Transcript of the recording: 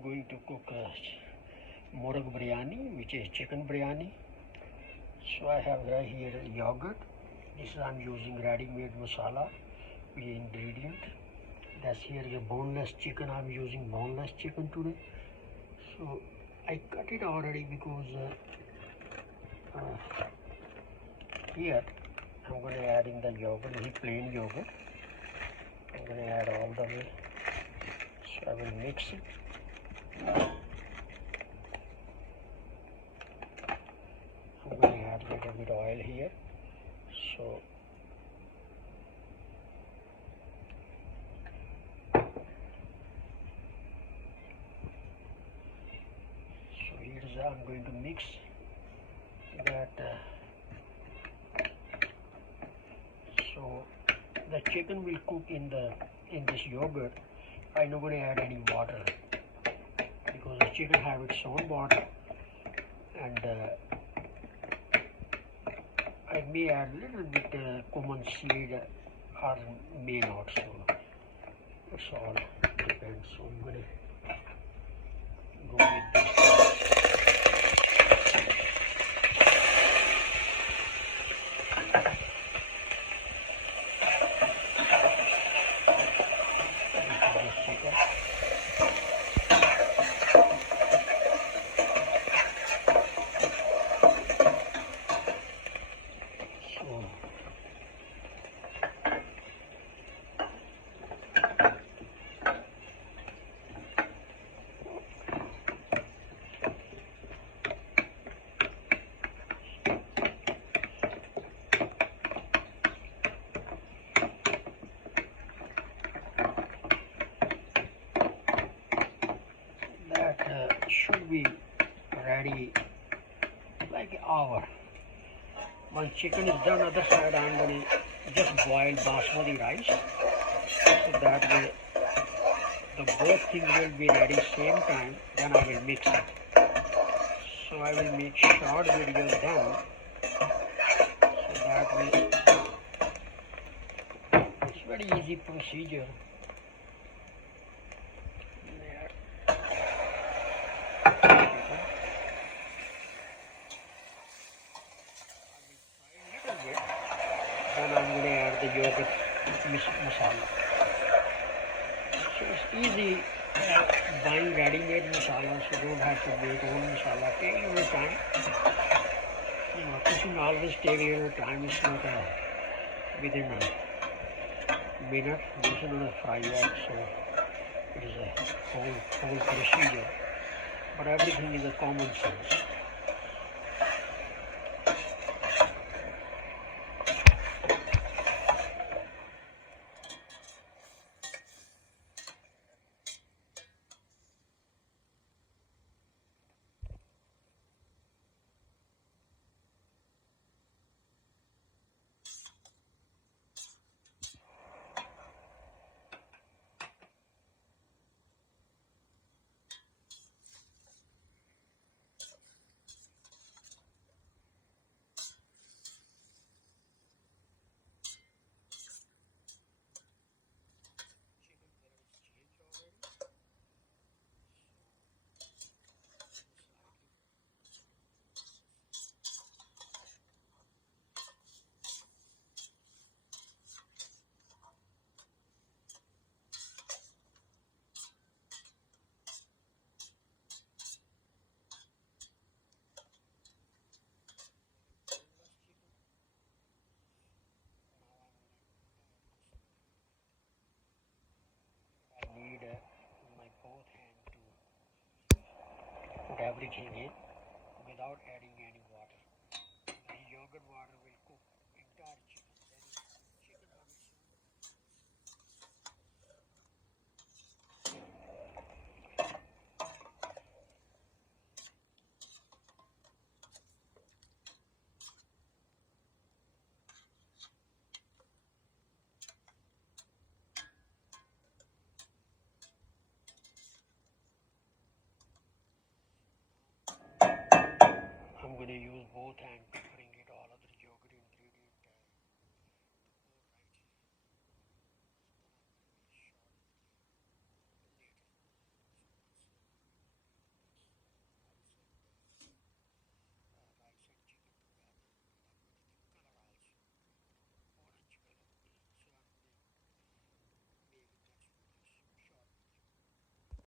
I'm going to cook Muragh Biryani, which is chicken biryani. So I have right here yogurt. This I'm using ready-made masala, the ingredient. That's here the boneless chicken. I'm using boneless chicken today. So I cut it already because here I'm going to add in the yogurt, this is plain yogurt. I'm going to add all the way. So I will mix it. I'm going to add a little bit of oil here. So here's I'm going to mix that. So the chicken will cook in this yogurt. I'm not going to add any water because the chicken have its own water, and I may add a little bit cumin seed or may not. So it's all depends. So I'm going to go with this. That should be ready like an hour. When chicken is done, other side I'm going to just boil basmati rice, so that way the both things will be ready same time. Then I will mix it. So I will make short video then, so that way it's very easy procedure. Then I'm going to add the yogurt masala. So it's easy buying ready-made masala, so you don't have to make own masala. Take your time. Cooking always take your time. It's not within a minute. This is not a fry yet, so it is a whole procedure. But everything is a common sense. My both hand to put everything in without adding any water. The yogurt water will cook entire chicken. Then chicken on its I'm going to use both hands.